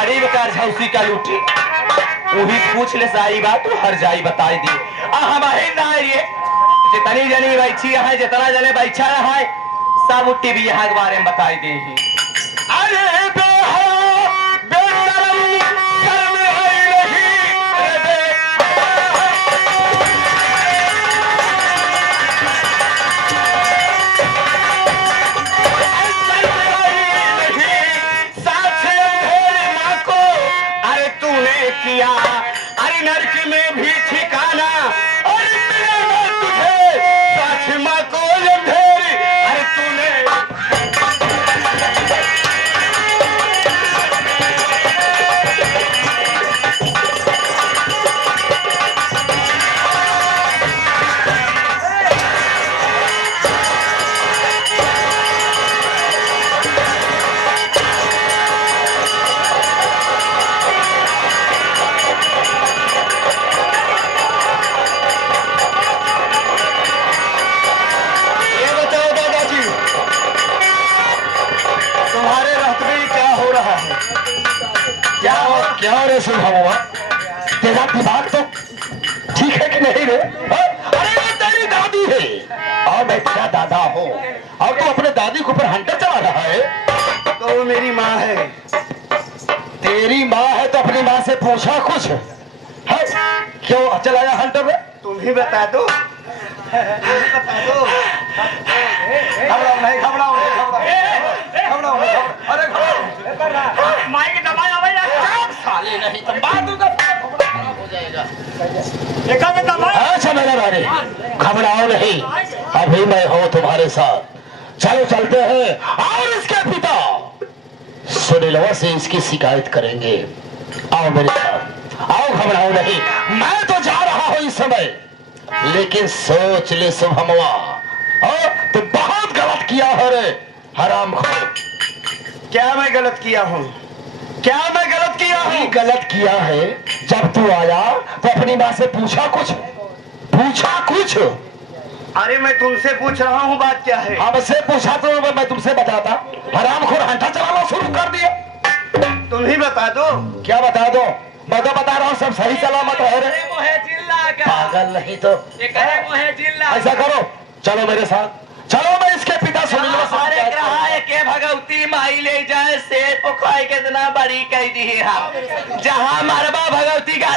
गरीब का झौसी का लूटी वही पूछ ले साई बात तो हर जाई बताई दी हम ना ये जितनी जनी बैठी है जितना जने बैठा है सब उठी भी यहाँ के बारे में बताई दी अरे किया अरे नरक में भी ठिकाना और तुझे फातिमा को ढेर अरे तूने क्या रे सुभावा तेरा दिमाग तो ठीक है कि नहीं रे? अरे ये तेरी दादी है और मैं तेरा दादा हूँ और तू अपने दादी के ऊपर हंटर चला रहा है। तो वो मेरी माँ है। तेरी माँ है तो अपनी माँ से पूछा कुछ है? क्यों चलाया हंटर में? तुम ही बता दो। घबराओ नहीं घबराओ माइक दबाया साले नहीं तो बात हो जाएगा। अच्छा मेरे बारे घबराओ नहीं अभी मैं हूँ तुम्हारे साथ। चलो चलते हैं और इसके पिता सुनीलवा से इसकी शिकायत करेंगे। आओ मेरे साथ आओ घबराओ नहीं मैं तो जा रहा हूँ इस समय लेकिन सोच ले सुभमवा तो बहुत गलत किया है रे हरामखोर। क्या मैं गलत किया हूँ? क्या मैं गलत किया हूँ? गलत किया है जब तू आया तो अपनी माँ से पूछा कुछ। अरे मैं तुमसे पूछ रहा हूँ बात क्या है? हमसे पूछा तो मैं तुमसे बताता। हरामखोर हंटा चलाना शुरू कर दिया। तुम ही बता दो। क्या बता दो? मैं तो बता रहा हूँ सब सही सलामत है रे। पागल नहीं तो ऐसा करो चलो मेरे साथ चलो मैं इसके पिता सुनील सारे रहा है के भगवती माई ले जाए से पोखराई के इतना बड़ी कह दी है हम जहां मरबा भगवती का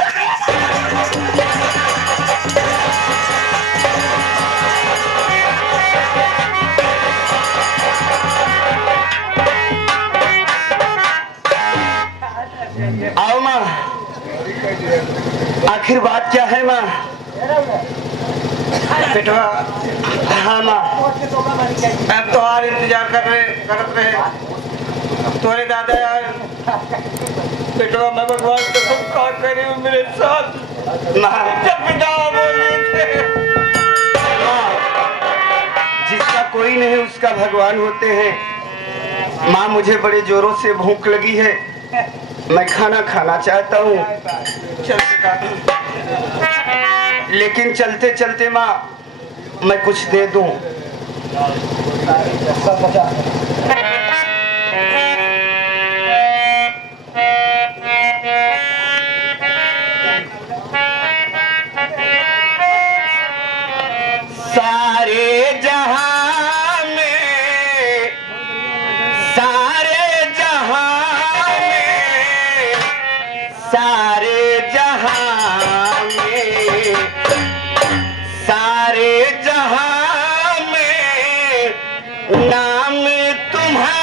आओ माँ आखिर बात क्या है माँ? बेटवा हाँ माँ अब तो और इंतजार करते रहे तुम्हारे दादा यार। बेटवा मैं भगवान को क्या करी मेरे साथ जब पिता बोले थे जिसका कोई नहीं उसका भगवान होते हैं। माँ मुझे बड़े जोरों से भूख लगी है मैं खाना खाना चाहता हूँ। लेकिन चलते चलते माँ मैं कुछ दे दूं। सारे जहां में सारे जहां में सारे जहां में सारे जहां में नाम तुम्हारा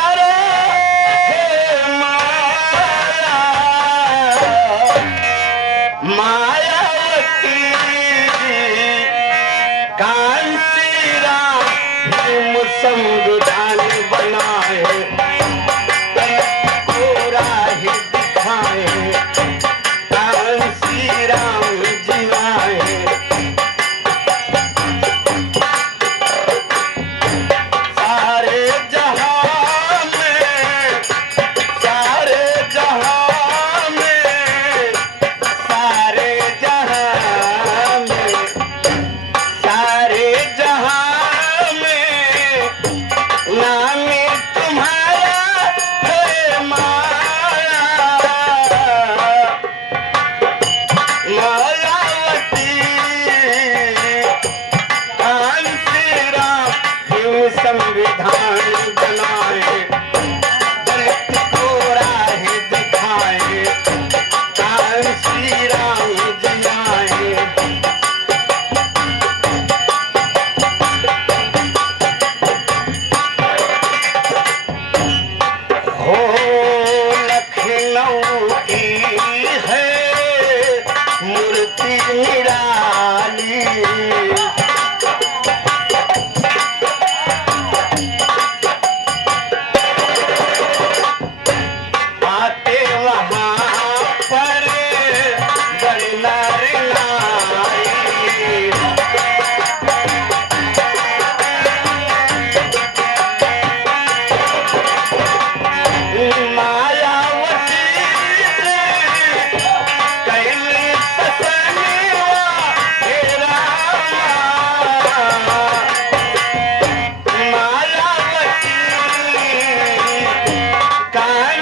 कान